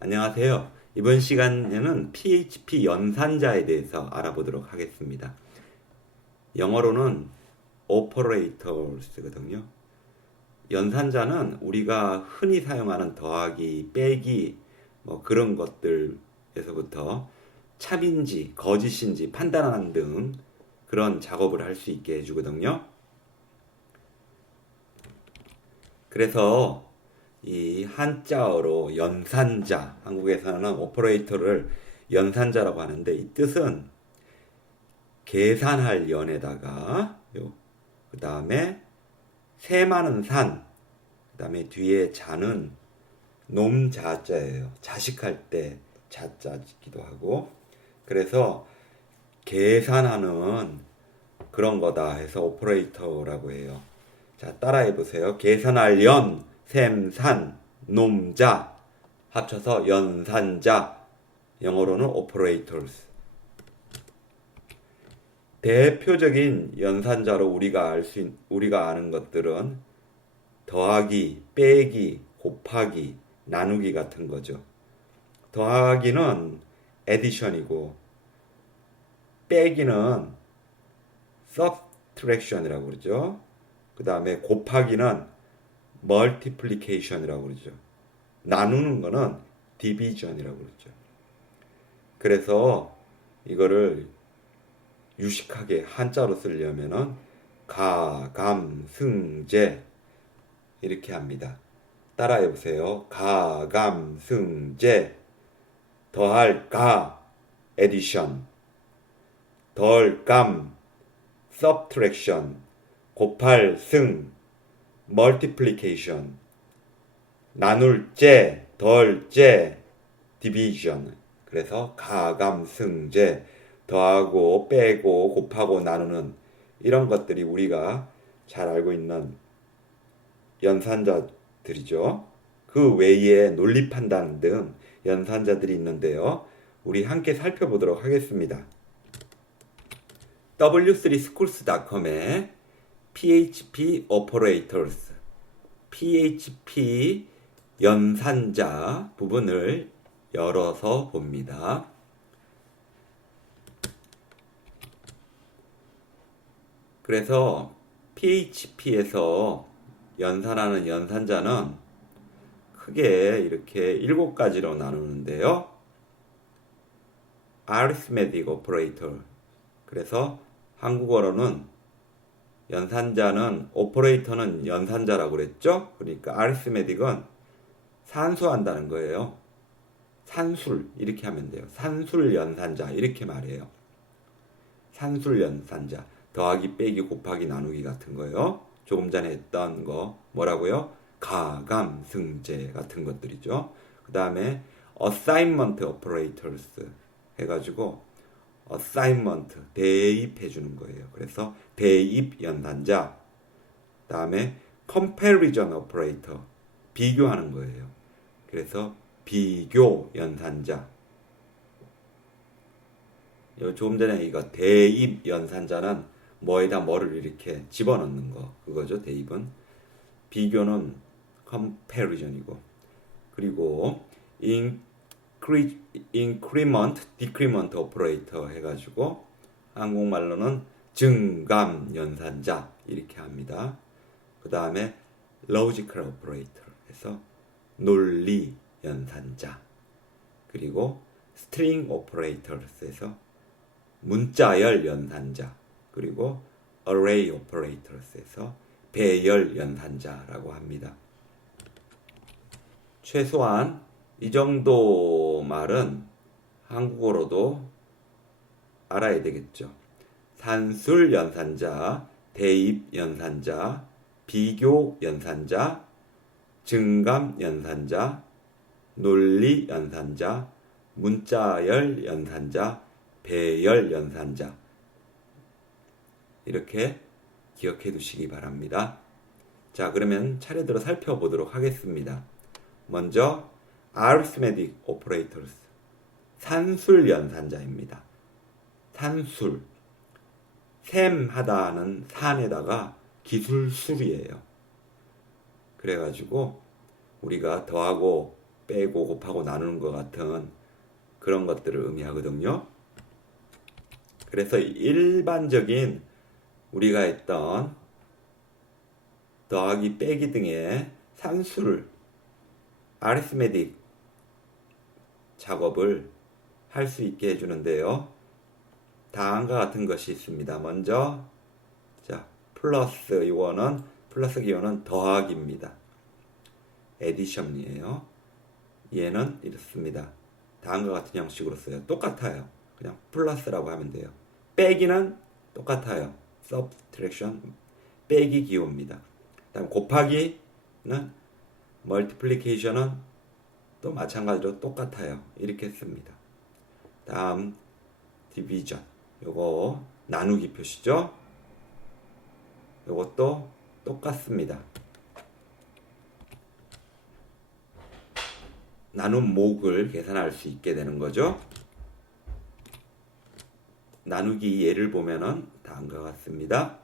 안녕하세요. 이번 시간에는 PHP 연산자에 대해서 알아보도록 하겠습니다. 영어로는 operators거든요. 연산자는 우리가 흔히 사용하는 더하기, 빼기, 뭐 그런 것들에서부터 참인지, 거짓인지 판단하는 등 그런 작업을 할 수 있게 해주거든요. 그래서 이 한자어로 연산자, 한국에서는 오퍼레이터를 연산자라고 하는데 이 뜻은 계산할 연에다가 그 다음에 세마는 산, 그 다음에 뒤에 자는 놈자자예요. 자식할 때 자자기도 하고 그래서 계산하는 그런 거다 해서 오퍼레이터라고 해요. 자, 따라해 보세요. 계산할 연, 샘, 산, 놈자 합쳐서 연산자. 영어로는 operators. 대표적인 연산자로 우리가 아는 것들은 더하기, 빼기, 곱하기, 나누기 같은 거죠. 더하기는 addition이고 빼기는 subtraction이라고 그러죠. 그 다음에 곱하기는 multiplication이라고 그러죠. 나누는 거는 division이라고 그러죠. 그래서 이거를 유식하게 한자로 쓰려면은 가, 감, 승, 제 이렇게 합니다. 따라해 보세요. 가, 감, 승, 제 더할 가, addition 덜 감, subtraction 곱할 승, multiplication 나눌 제, 덜 제, division. 그래서 가감승제 더하고 빼고 곱하고 나누는 이런 것들이 우리가 잘 알고 있는 연산자들이죠. 그 외에 논리 판단 등 연산자들이 있는데요. 우리 함께 살펴보도록 하겠습니다. w3schools.com에 PHP operators, PHP 연산자 부분을 열어서 봅니다. 그래서 PHP에서 연산하는 연산자는 크게 이렇게 7가지로 나누는데요. arithmetic operator. 그래서 한국어로는 연산자는 오퍼레이터는 연산자라고 그랬죠? 그러니까 arithmetic은 산수한다는 거예요. 산술 이렇게 하면 돼요. 산술 연산자 이렇게 말해요. 산술 연산자 더하기 빼기 곱하기 나누기 같은 거요. 조금 전에 했던 거 뭐라고요? 가감 승제 같은 것들이죠. 그 다음에 assignment operators 해가지고 assignment 대입해 주는 거예요. 그래서 대입 연산자. 그 다음에 comparison operator 비교하는 거예요. 그래서 비교 연산자. 조금 전에 이거 대입 연산자는 뭐에다 뭐를 이렇게 집어넣는 거 그거죠. 대입은. 비교는 comparison이고 그리고 increment, decrement operator 해가지고 한국말로는 증감 연산자 이렇게 합니다. 그 다음에 logical operator 해서 논리 연산자 그리고 string operators에서 문자열 연산자 그리고 array operators에서 배열 연산자라고 합니다. 최소한 이 정도 말은 한국어로도 알아야 되겠죠. 산술 연산자, 대입 연산자, 비교 연산자, 증감 연산자, 논리 연산자, 문자열 연산자, 배열 연산자 이렇게 기억해 두시기 바랍니다. 자, 그러면 차례대로 살펴보도록 하겠습니다. 먼저 arithmetic operators 산술 연산자입니다. 산술 셈하다는 산에다가 기술술이에요. 그래가지고 우리가 더하고 빼고 곱하고 나누는 것 같은 그런 것들을 의미하거든요. 그래서 일반적인 우리가 했던 더하기 빼기 등의 산수를 아리스메틱 작업을 할 수 있게 해주는데요. 다음과 같은 것이 있습니다. 먼저 자 플러스 이거는 플러스 기호는 더하기입니다. 에디션이에요. 얘는 이렇습니다. 다음과 같은 형식으로 써요. 똑같아요. 그냥 플러스라고 하면 돼요. 빼기는 똑같아요. subtraction 빼기 기호입니다. 다음 곱하기는 multiplication은 또 마찬가지로 똑같아요. 이렇게 씁니다. 다음 division 요거 나누기 표시죠. 요것도 똑같습니다. 나눈 목을 계산할 수 있게 되는 거죠. 나누기 예를 보면은 다음과 같습니다.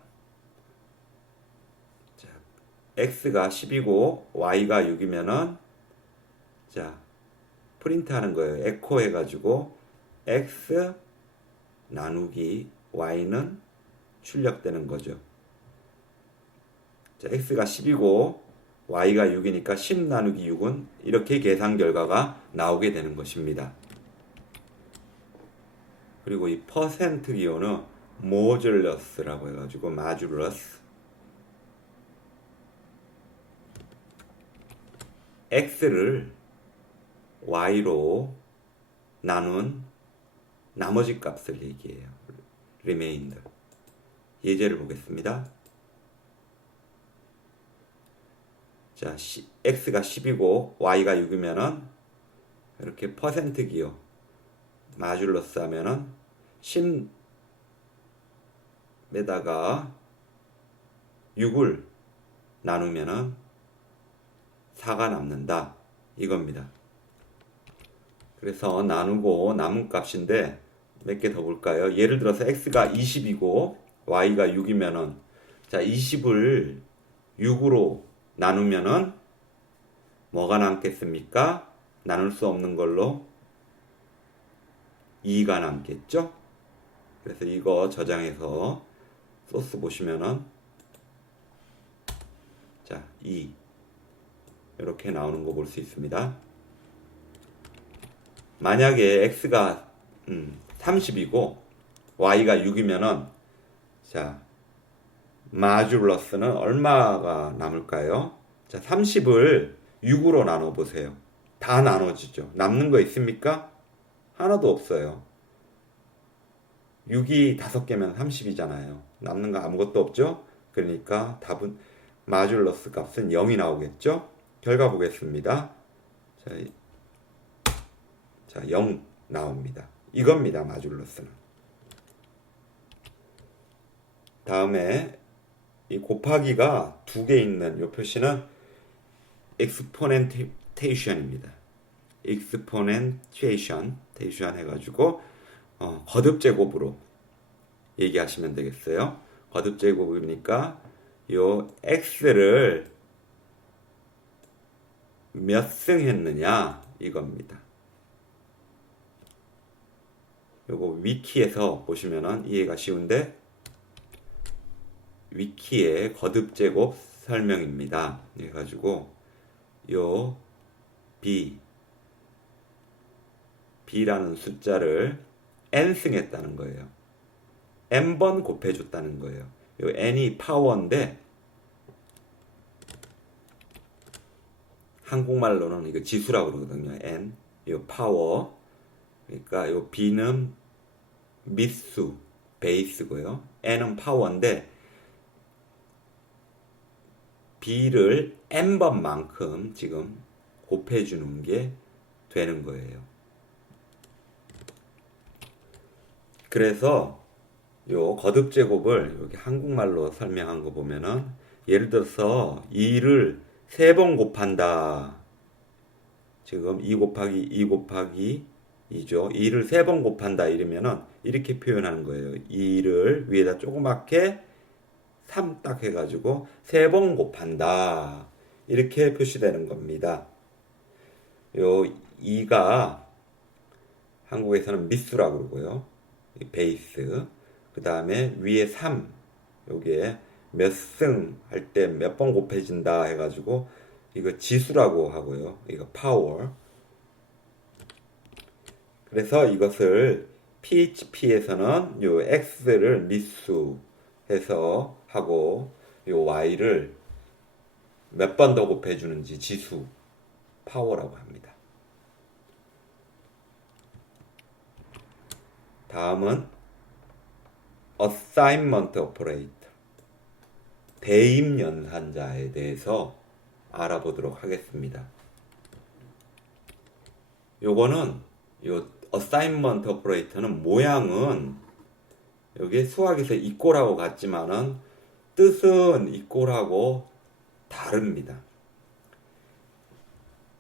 자, x가 10이고 y가 6이면은 자 프린트 하는 거예요. 에코 해가지고 x 나누기 y는 출력되는 거죠. 자, x가 10이고 y가 6이니까 10 나누기 6은 이렇게 계산 결과가 나오게 되는 것입니다. 그리고 이 퍼센트 기호는 모듈러스라고 해가지고 마듈러스 x를 y로 나눈 나머지 값을 얘기해요. remainder. 예제를 보겠습니다. 자, x가 10이고 y가 6이면은 이렇게 퍼센트 기호 마듈러스 하면은 10에다가 6을 나누면은 4가 남는다. 이겁니다. 그래서 나누고 남은 값인데 몇 개 더 볼까요? 예를 들어서 x가 20이고 y가 6이면은 자, 20을 6으로 나누면은 뭐가 남겠습니까? 나눌 수 없는 걸로 2가 남겠죠? 그래서 이거 저장해서 소스 보시면은 자, 2 이렇게 나오는 거 볼 수 있습니다. 만약에 x가 30이고 y가 6이면은 자, 마듈러스는 얼마가 남을까요? 자, 30을 6으로 나눠 보세요. 다 나눠지죠. 남는 거 있습니까? 하나도 없어요. 6이 5개면 30이잖아요. 남는 거 아무것도 없죠? 그러니까 답은 마듈러스 값은 0이 나오겠죠? 결과 보겠습니다. 자, 0 나옵니다. 이겁니다. 마듈러스는. 다음에 이 곱하기가 2개 있는 이 표시는 exponentiation입니다. exponentiation 해가지고 거듭 제곱으로 얘기하시면 되겠어요. 거듭 제곱이니까 요 x를 몇 승 했느냐 이겁니다. 요거 위키에서 보시면은 이해가 쉬운데 위키의 거듭 제곱 설명입니다. 해가지고 요 b라는 숫자를 n승 했다는 거예요. n번 곱해줬다는 거예요. 요 n이 파워인데 한국말로는 이거 지수라고 그러거든요. n 요 파워. 그러니까 요 b는 밑수 베이스고요. n은 파워인데 b를 n번만큼 지금 곱해주는 게 되는 거예요. 그래서 요 거듭 제곱을 여기 한국말로 설명한 거 보면은 예를 들어서 2를 3번 곱한다. 지금 2 곱하기 2 곱하기 2죠. 2를 3번 곱한다 이러면은 이렇게 표현하는 거예요. 2를 위에다 조그맣게 3 딱 해가지고 3번 곱한다. 이렇게 표시되는 겁니다. 요 2가 한국에서는 미수라고 그러고요. 이 베이스. 그 다음에 위에 3. 요게 몇 승 할 때 몇 번 곱해진다 해가지고 이거 지수라고 하고요. 이거 파워. 그래서 이것을 PHP에서는 요 X를 미수 해서 하고 요 Y를 몇 번 더 곱해주는지 지수 파워라고 합니다. 다음은 assignment operator 대입 연산자에 대해서 알아보도록 하겠습니다. 요거는 요 assignment operator는 모양은 여기 수학에서 이꼴하고 같지만은 뜻은 이꼴하고 다릅니다.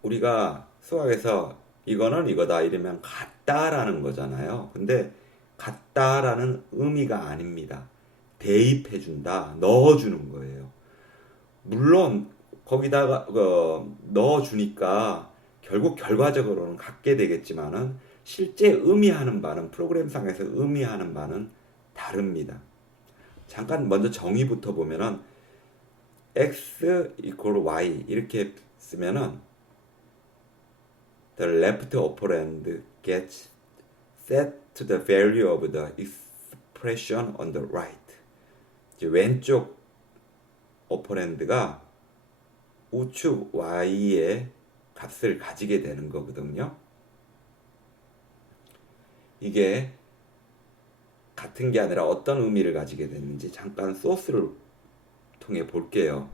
우리가 수학에서 이거는 이거다 이러면 같다라는 거잖아요. 근데 같다라는 의미가 아닙니다. 대입해준다, 넣어주는 거예요. 물론 거기다가 넣어주니까 결국 결과적으로는 같게 되겠지만은 실제 의미하는 바는 프로그램상에서 의미하는 바는 다릅니다. 잠깐 먼저 정의부터 보면은 x equal y 이렇게 쓰면은 the left operand gets set to the value of the expression on the right. 이제 왼쪽 오퍼랜드가 우측 y의 값을 가지게 되는 거거든요. 이게 같은 게 아니라 어떤 의미를 가지게 되는지 잠깐 소스를 통해 볼게요.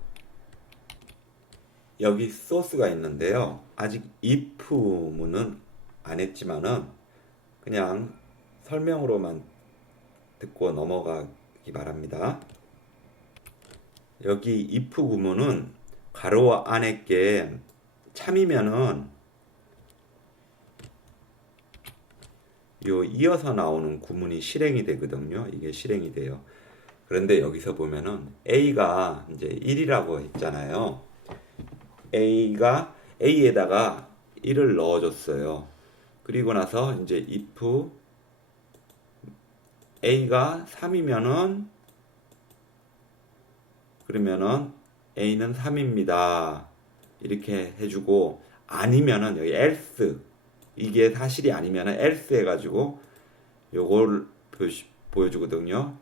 여기 소스가 있는데요. 아직 if문은 안 했지만은 그냥 설명으로만 듣고 넘어가기 바랍니다. 여기 if 구문은 가로 안에 게 참이면은 요 이어서 나오는 구문이 실행이 되거든요. 이게 실행이 돼요. 그런데 여기서 보면은 A가 이제 1이라고 했잖아요. A에다가 1을 넣어줬어요. 그리고 나서 이제 if A가 3이면은 그러면은 A는 3입니다. 이렇게 해주고 아니면은 여기 else 이게 사실이 아니면은 else 해가지고 요걸 보여주거든요.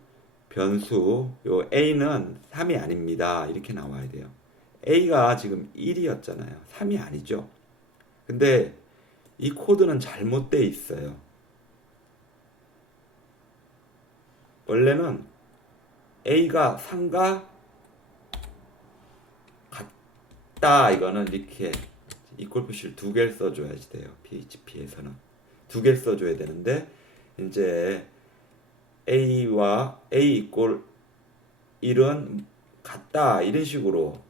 변수 요 A는 3이 아닙니다. 이렇게 나와야 돼요. A가 지금 1이었잖아요. 3이 아니죠. 근데 이 코드는 잘못되어 있어요. 원래는 A가 3과 같다 이거는 이렇게 이퀄 표시를 두 개를 써줘야지 돼요. PHP에서는 두 개를 써줘야 되는데 이제 A와 A 이퀄 1은 같다 이런 식으로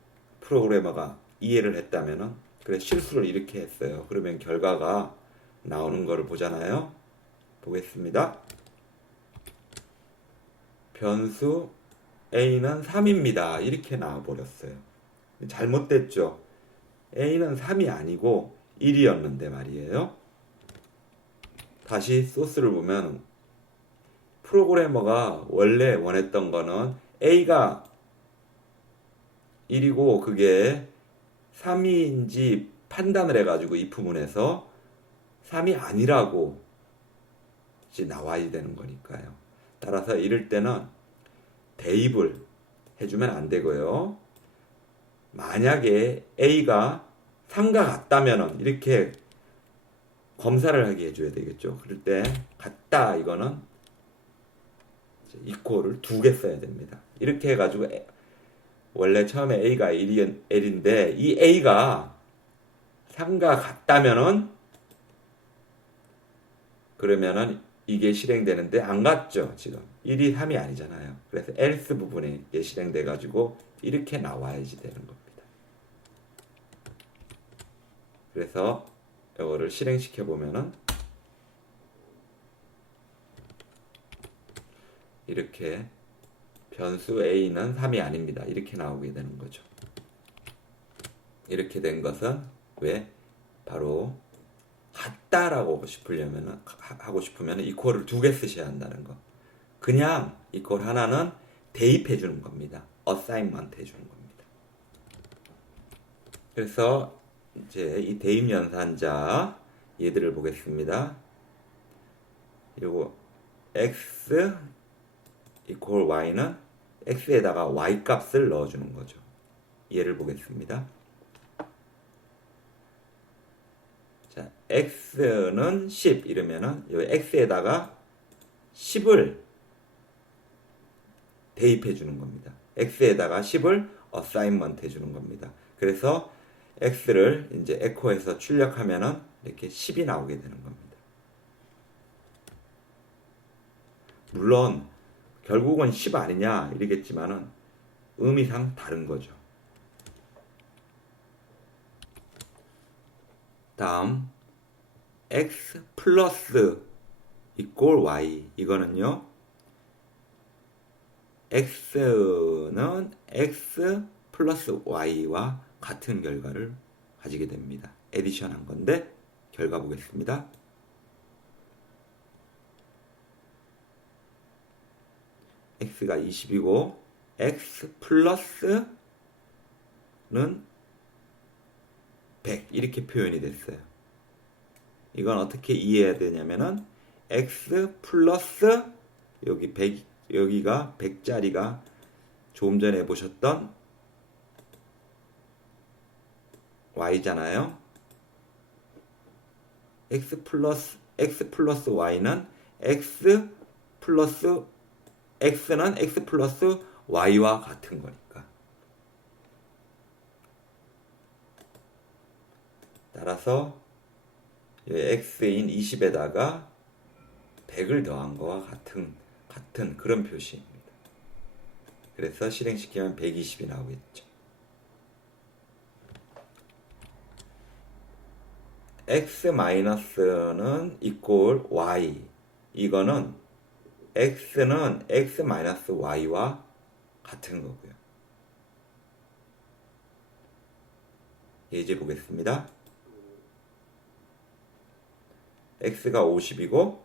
프로그래머가 이해를 했다면은 그래 실수를 이렇게 했어요. 그러면 결과가 나오는 거를 보잖아요. 보겠습니다. 변수 A는 3입니다. 이렇게 나와 버렸어요. 잘못됐죠. A는 3이 아니고 1이었는데 말이에요. 다시 소스를 보면 프로그래머가 원래 원했던 거는 A가 1이고 그게 3인지 판단을 해가지고 if문에서 3이 아니라고 이제 나와야 되는 거니까요. 따라서 이럴 때는 대입을 해주면 안 되고요. 만약에 A가 3과 같다면은 이렇게 검사를 하게 해줘야 되겠죠. 그럴 때 같다 이거는 이퀄을 두 개 써야 됩니다. 이렇게 해가지고 원래 처음에 A가 L인데 이 A가 3과 같다면은 그러면은 이게 실행되는데 안 같죠. 지금 1이 3이 아니잖아요. 그래서 else 부분에 이게 실행돼 가지고 이렇게 나와야지 되는 겁니다. 그래서 이거를 실행시켜 보면은 이렇게 변수 A는 3이 아닙니다. 이렇게 나오게 되는 거죠. 이렇게 된 것은 왜 바로 같다라고 하고 싶으면 이퀄을 두 개 쓰셔야 한다는 거. 그냥 이퀄 하나는 대입해 주는 겁니다. 어사인먼트 해 주는 겁니다. 그래서 이제 이 대입 연산자 얘들을 보겠습니다. 요거 x 이퀄 y는 x에다가 y 값을 넣어주는 거죠. 얘를 보겠습니다. 자, x는 10 이러면은 요 x에다가 10을 대입해 주는 겁니다. x에다가 10을 어사인먼트 해 주는 겁니다. 그래서 x를 이제 에코에서 출력하면은 이렇게 10이 나오게 되는 겁니다. 물론 결국은 10 아니냐 이러겠지만은 의미상 다른 거죠. 다음 x 플러스 이꼴 y 이거는요. x는 x 플러스 y와 같은 결과를 가지게 됩니다. 에디션 한 건데 결과 보겠습니다. x가 20이고 x 플러스는 100 이렇게 표현이 됐어요. 이건 어떻게 이해해야 되냐면은 x 플러스 여기 100 여기가 100짜리가 조금 전에 보셨던 y잖아요. x 플러스 y는 x는 x 플러스 y와 같은 거니까. 따라서 x인 20에다가 100을 더한 거와 같은 그런 표시입니다. 그래서 실행시키면 120이 나오겠죠. x-는 이꼴 y. 이거는 x는 x-y와 같은 거고요. 예제 보겠습니다. x가 50이고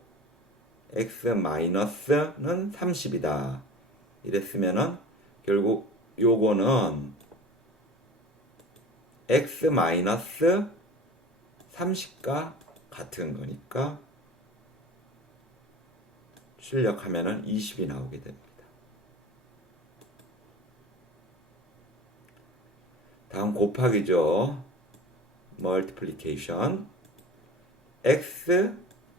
x-는 30이다. 이랬으면은 결국 요거는 x-30과 같은 거니까 출력하면은 20이 나오게 됩니다. 다음 곱하기죠. multiplication. x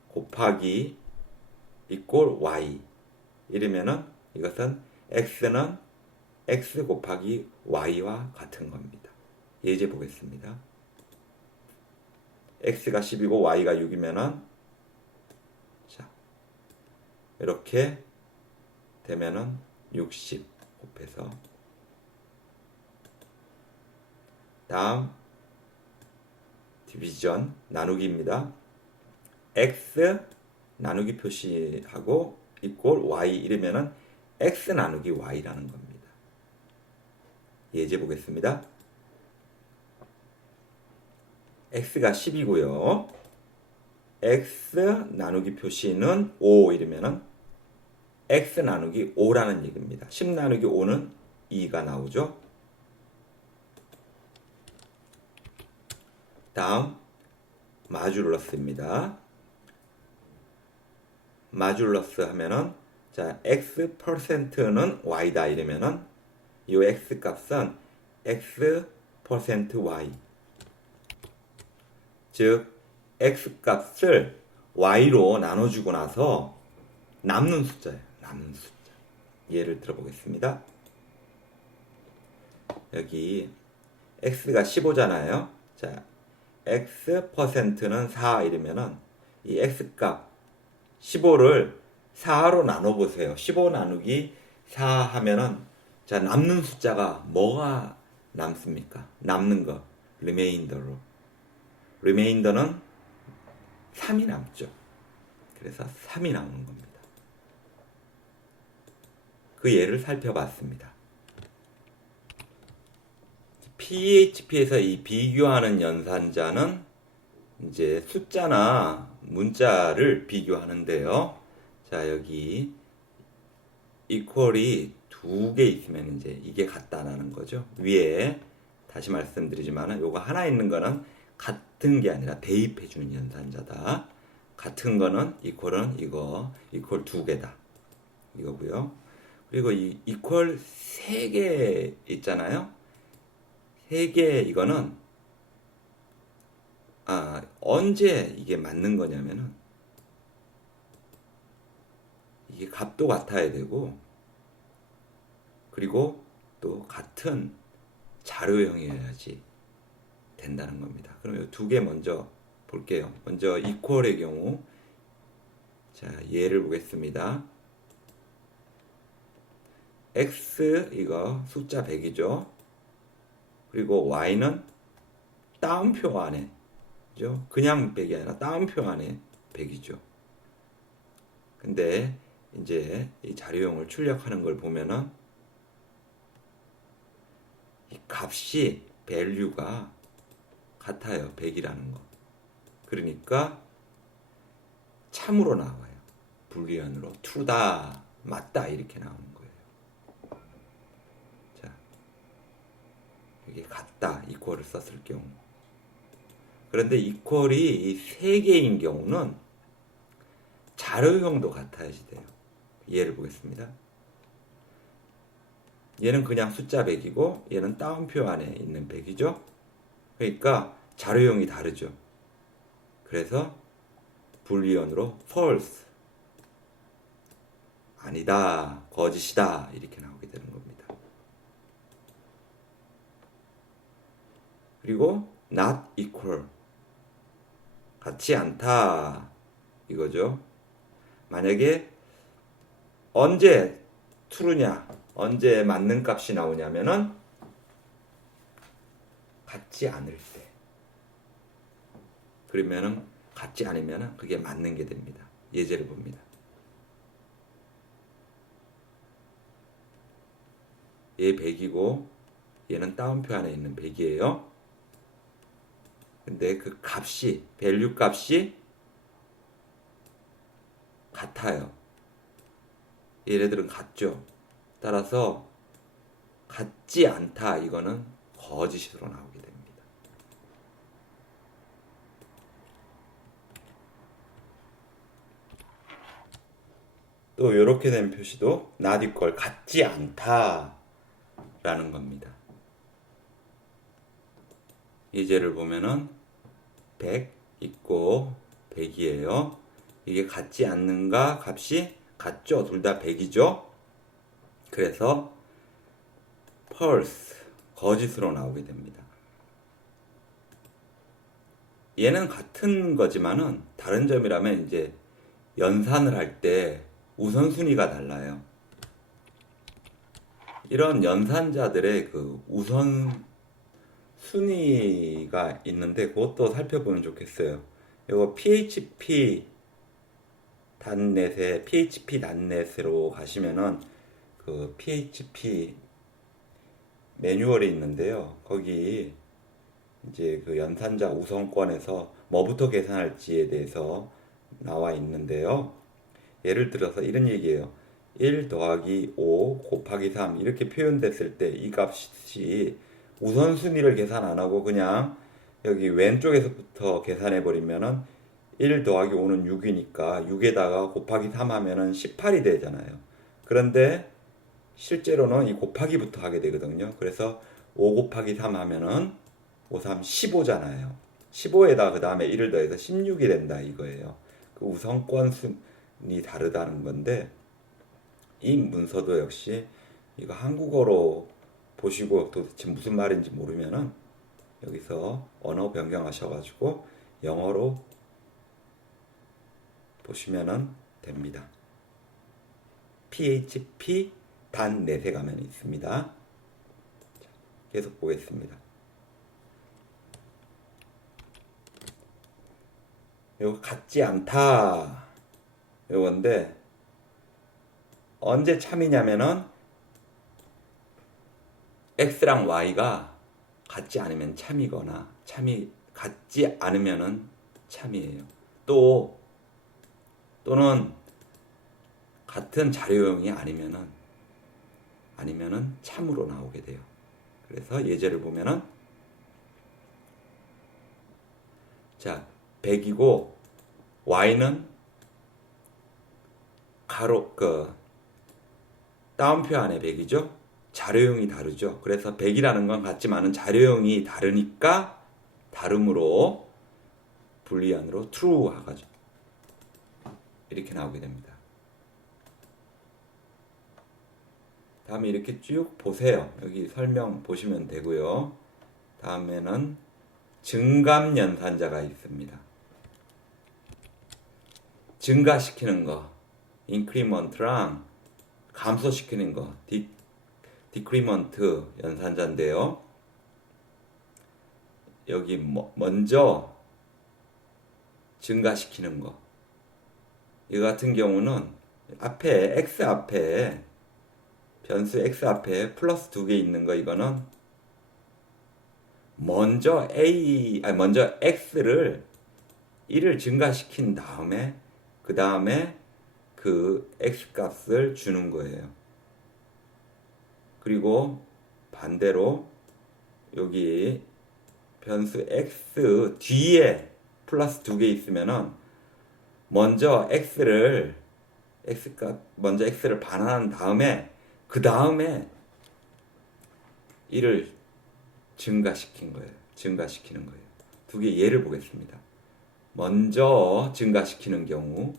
곱하기 이꼴 y 이러면은 이것은 x는 x 곱하기 y와 같은 겁니다. 예제 보겠습니다. x가 10이고 y가 6이면은 자 이렇게 되면은 60 곱해서 다음 디비전 나누기입니다. x 나누기 표시하고 이꼴 y 이러면은 x 나누기 y라는 겁니다. 예제 보겠습니다. x가 10이고요. x 나누기 표시는 5 이러면은 x 나누기 5라는 얘기입니다. 10 나누기 5는 2가 나오죠. 다음 마줄러스입니다. 마줄러스 하면은 자 x%는 y다 이러면은 이 x 값은 x%y 즉 x 값을 y로 나눠주고 나서 남는 숫자예요. 남는 숫자. 예를 들어보겠습니다. 여기 x가 15잖아요. 자 x%는 4 이러면은 이 x값 15를 4로 나눠보세요. 15 나누기 4 하면은 자 남는 숫자가 뭐가 남습니까? 남는 거 리메인더로 리메인더는 3이 남죠. 그래서 3이 나오는 겁니다. 그 예를 살펴봤습니다. PHP에서 이 비교하는 연산자는 이제 숫자나 문자를 비교하는데요. 자, 여기 equal이 두 개 있으면 이제 이게 같다라는 거죠. 위에 다시 말씀드리지만 요거 하나 있는 거는 같은 게 아니라 대입해 주는 연산자다. 같은 거는 equal은 이거 equal 두 개다. 이거고요. 그리고 이 equal 세 개 있잖아요. 세 개 이거는 언제 이게 맞는 거냐면은 이게 값도 같아야 되고 그리고 또 같은 자료형이어야지 된다는 겁니다. 그럼 이 두 개 먼저 볼게요. 먼저 equal의 경우 자, 예를 보겠습니다. x 이거 숫자 100이죠. 그리고 y는 따옴표 안에 그죠? 그냥 100이 아니라 따옴표 안에 100이죠. 근데 이제 이 자료형을 출력하는 걸 보면은 이 값이 value가 같아요. 100이라는 거. 그러니까 참으로 나와요. 불리언으로 true다, 맞다 이렇게 나오는 거예요. 자, 이게 같다, equal을 썼을 경우. 그런데 equal이 이 세 개인 경우는 자료형도 같아야지 돼요. 예를 보겠습니다. 얘는 그냥 숫자 100이고 얘는 따옴표 안에 있는 100이죠. 그러니까 자료형이 다르죠. 그래서 불리언으로 false 아니다, 거짓이다 이렇게 나오게 되는 겁니다. 그리고 not equal 같지 않다 이거죠. 만약에 언제 true냐, 언제 맞는 값이 나오냐면은 같지 않을 때. 그러면은 같지 않으면은 그게 맞는 게 됩니다. 예제를 봅니다. 얘 100이고 얘는 따옴표 안에 있는 100이에요. 근데 그 값이 value 값이 같아요. 얘네들은 같죠. 따라서 같지 않다 이거는 거짓으로 나오게 됩니다. 또 이렇게 된 표시도 not equal 같지 않다 라는 겁니다. 예제를 보면은 100 있고 100이에요. 이게 같지 않는가 값이 같죠. 둘 다 100이죠. 그래서 false 거짓으로 나오게 됩니다. 얘는 같은 거지만은 다른 점이라면 이제 연산을 할 때 우선순위가 달라요. 이런 연산자들의 그 우선순위가 있는데 그것도 살펴보면 좋겠어요. 이거 PHP 단넷에 PHP 단넷으로 가시면은 그 PHP 매뉴얼이 있는데요. 거기 이제 그 연산자 우선권에서 뭐부터 계산할지에 대해서 나와 있는데요. 예를 들어서 이런 얘기예요. 1 더하기 5 곱하기 3 이렇게 표현됐을 때 이 값이 우선순위를 계산 안 하고 그냥 여기 왼쪽에서부터 계산해 버리면은 1 더하기 5는 6이니까 6에다가 곱하기 3 하면은 18이 되잖아요. 그런데 실제로는 이 곱하기부터 하게 되거든요. 그래서 5 곱하기 3 하면은 5, 3, 15잖아요. 15에다 그 다음에 1을 더해서 16이 된다 이거예요. 그 우선권 순이 다르다는 건데 이 문서도 역시 이거 한국어로 보시고 도대체 무슨 말인지 모르면은 여기서 언어 변경하셔가지고 영어로 보시면은 됩니다. PHP 단넷에 가면 있습니다. 계속 보겠습니다. 이거 같지 않다. 요건데 언제 참이냐면은 x랑 y가 같지 않으면 참이거나 참이 같지 않으면은 참이에요. 또는 같은 자료형이 아니면은 참으로 나오게 돼요. 그래서 예제를 보면은 자, 100이고 y는 따옴표 안에 100이죠. 자료형이 다르죠. 그래서 100이라는 건 같지만은 자료형이 다르니까 다름으로 불리안으로 true가 이렇게 나오게 됩니다. 다음에 이렇게 쭉 보세요. 여기 설명 보시면 되고요. 다음에는 증감 연산자가 있습니다. 증가시키는 거, 인크리먼트랑 감소시키는 거, 디크리먼트 연산자인데요. 여기 먼저 증가시키는 거. 이 같은 경우는 변수 x 앞에 플러스 2개 있는 거, 이거는 먼저 x를 1을 증가시킨 다음에 그 다음에 그 x 값을 주는 거예요. 그리고 반대로 여기 변수 x 뒤에 플러스 2개 있으면은 먼저 x를 반환한 다음에 그 다음에 1을 증가시키는 거예요. 두 개 예를 보겠습니다. 먼저 증가시키는 경우는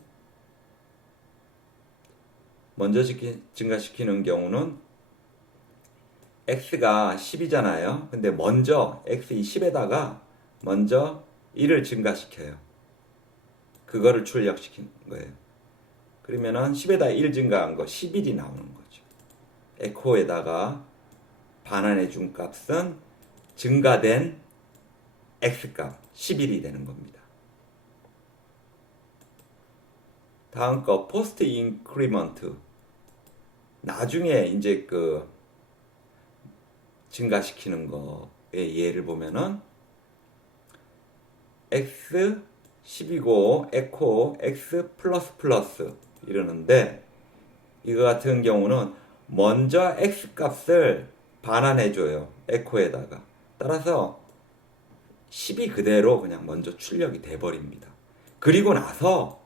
x가 10이잖아요. 근데 먼저 x 이 10에다가 먼저 1을 증가시켜요. 그거를 출력시키는 거예요. 그러면은 10에다 1 증가한 거 11이 나오는 거죠. 에코에다가 반환해 준 값은 증가된 x값 11이 되는 겁니다. 다음 거 포스트 인크리먼트. 나중에 이제 증가시키는 거의 예를 보면은 x 10이고 에코 x 플러스 이러는데, 이거 같은 경우는 먼저 x 값을 반환해 줘요. 에코에다가. 따라서 10이 그대로 그냥 먼저 출력이 돼 버립니다. 그리고 나서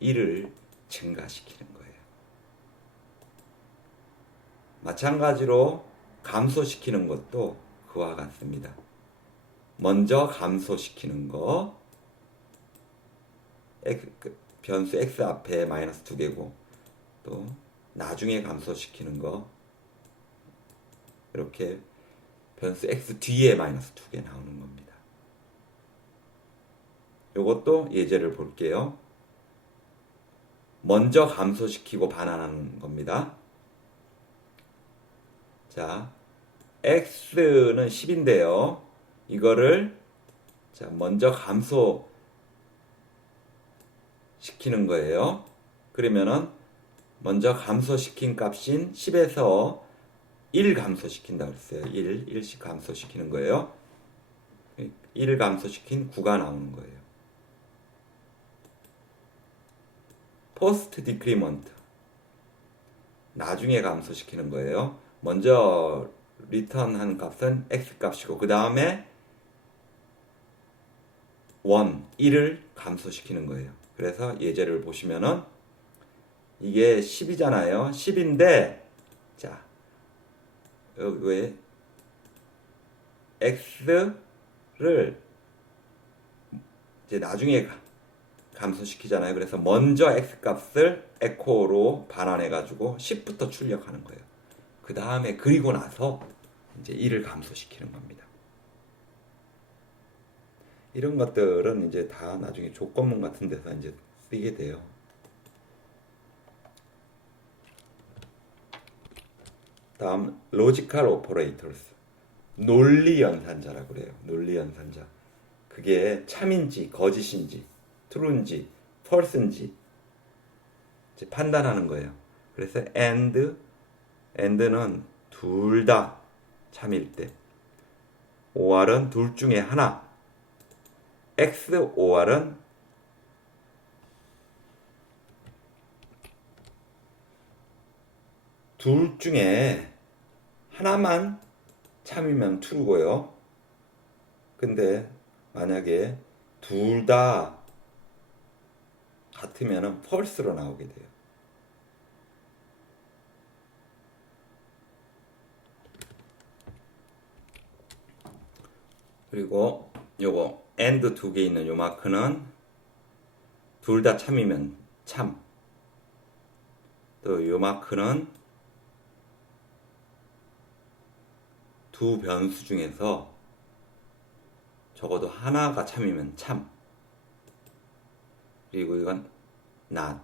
1을 증가시키는 거예요. 마찬가지로 감소시키는 것도 그와 같습니다. 먼저 감소시키는 거, 변수 x 앞에 마이너스 2개고, 또 나중에 감소시키는 거, 이렇게 변수 x 뒤에 마이너스 2개 나오는 겁니다. 이것도 예제를 볼게요. 먼저 감소시키고 반환하는 겁니다. 자, x는 10인데요. 이거를 먼저 감소시키는 거예요. 그러면은 먼저 감소시킨 값인 10에서 1 감소시킨다고 했어요. 1씩 감소시키는 거예요. 1을 감소시킨 9가 나오는 거예요. 포스트 디크리먼트. 나중에 감소시키는 거예요. 먼저 리턴한 값은 x 값이고 그 다음에 1을 감소시키는 거예요. 그래서 예제를 보시면은 이게 10이잖아요. 10인데 자, 여기 x를 이제 나중에 감소시키잖아요. 그래서 먼저 x 값을 에코로 반환해 가지고 10부터 출력하는 거예요. 그 다음에 그리고 나서 이제 1을 감소시키는 겁니다. 이런 것들은 이제 다 나중에 조건문 같은 데서 이제 쓰게 돼요. 다음 로지컬 오퍼레이터스. 논리 연산자라고 그래요. 논리 연산자. 그게 참인지 거짓인지 true인지 false인지 이제 판단하는 거예요. 그래서 and는 둘 다 참일 때, or은 둘 중에 하나, XOR은 둘 중에 하나만 참이면 true고요. 근데 만약에 둘 다 같으면 false로 나오게 돼요. 그리고 요거 and 두 개 있는 요 마크는 둘 다 참이면 참. 또 요 마크는 두 변수 중에서 적어도 하나가 참이면 참. 그리고 이건 not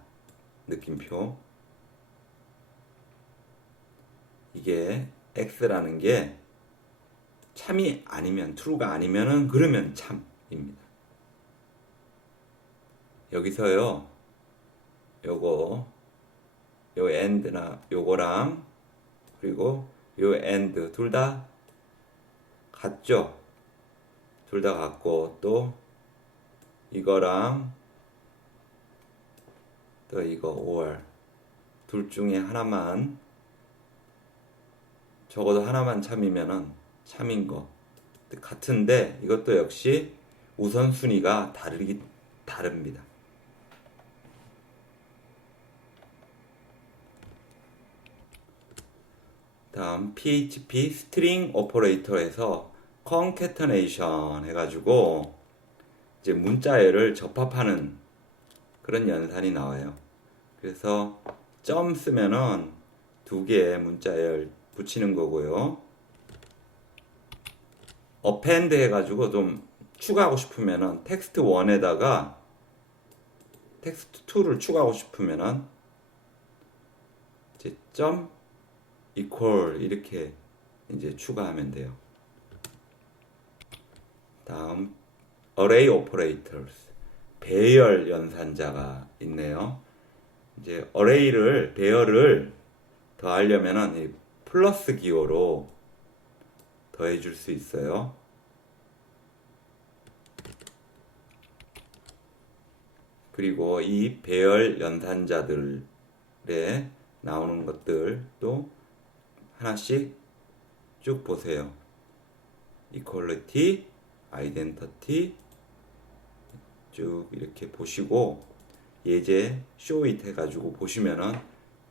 느낌표. 이게 x라는 게 참이 아니면 true가 아니면은 그러면 참입니다. 여기서요. 요거 요 and나 요거랑 그리고 요 and 둘 다 같죠? 둘 다 같고 또 이거랑 또 이거 or 둘 중에 하나만 적어도 하나만 참이면은 참인 거 같은데 이것도 역시 우선순위가 다릅니다. 다음 PHP 스트링 오퍼레이터에서 concatenation 해가지고 이제 문자열을 접합하는 그런 연산이 나와요. 그래서 점 쓰면은 두 개의 문자열 붙이는 거고요. append 해가지고 좀 추가하고 싶으면은 text 1에다가 text 2를 추가하고 싶으면은 이제 점 equal 이렇게 이제 추가하면 돼요. 다음 array operators 배열 연산자가 있네요. 이제 array를 배열을 더하려면은 이 플러스 기호로 더해 줄 수 있어요. 그리고 이 배열 연산자들에 나오는 것들도 하나씩 쭉 보세요. equality, identity 쭉 이렇게 보시고 예제 show it 해가지고 보시면은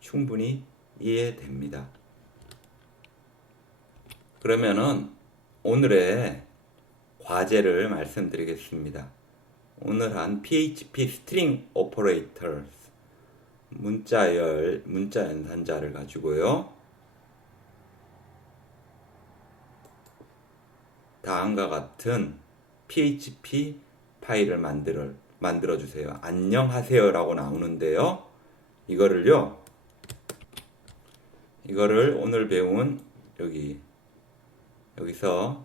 충분히 이해됩니다. 그러면은 오늘의 과제를 말씀드리겠습니다. 오늘 한 PHP string operators 문자 연산자를 가지고요. 다음과 같은 PHP 파일을 만들어 주세요. 안녕하세요라고 나오는데요. 이거를 오늘 배운 여기서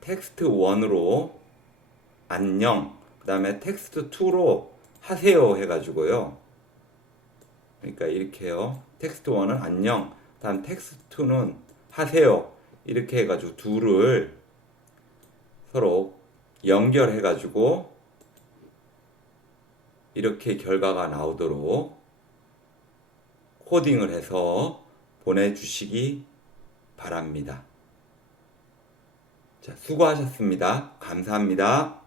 텍스트 1으로 안녕, 그 다음에 텍스트 2로 하세요 해가지고요. 그러니까 이렇게요. 텍스트 1은 안녕, 다음 텍스트 2는 하세요. 이렇게 해가지고 둘을 서로 연결해가지고 이렇게 결과가 나오도록 코딩을 해서 보내주시기 바랍니다. 자, 수고하셨습니다. 감사합니다.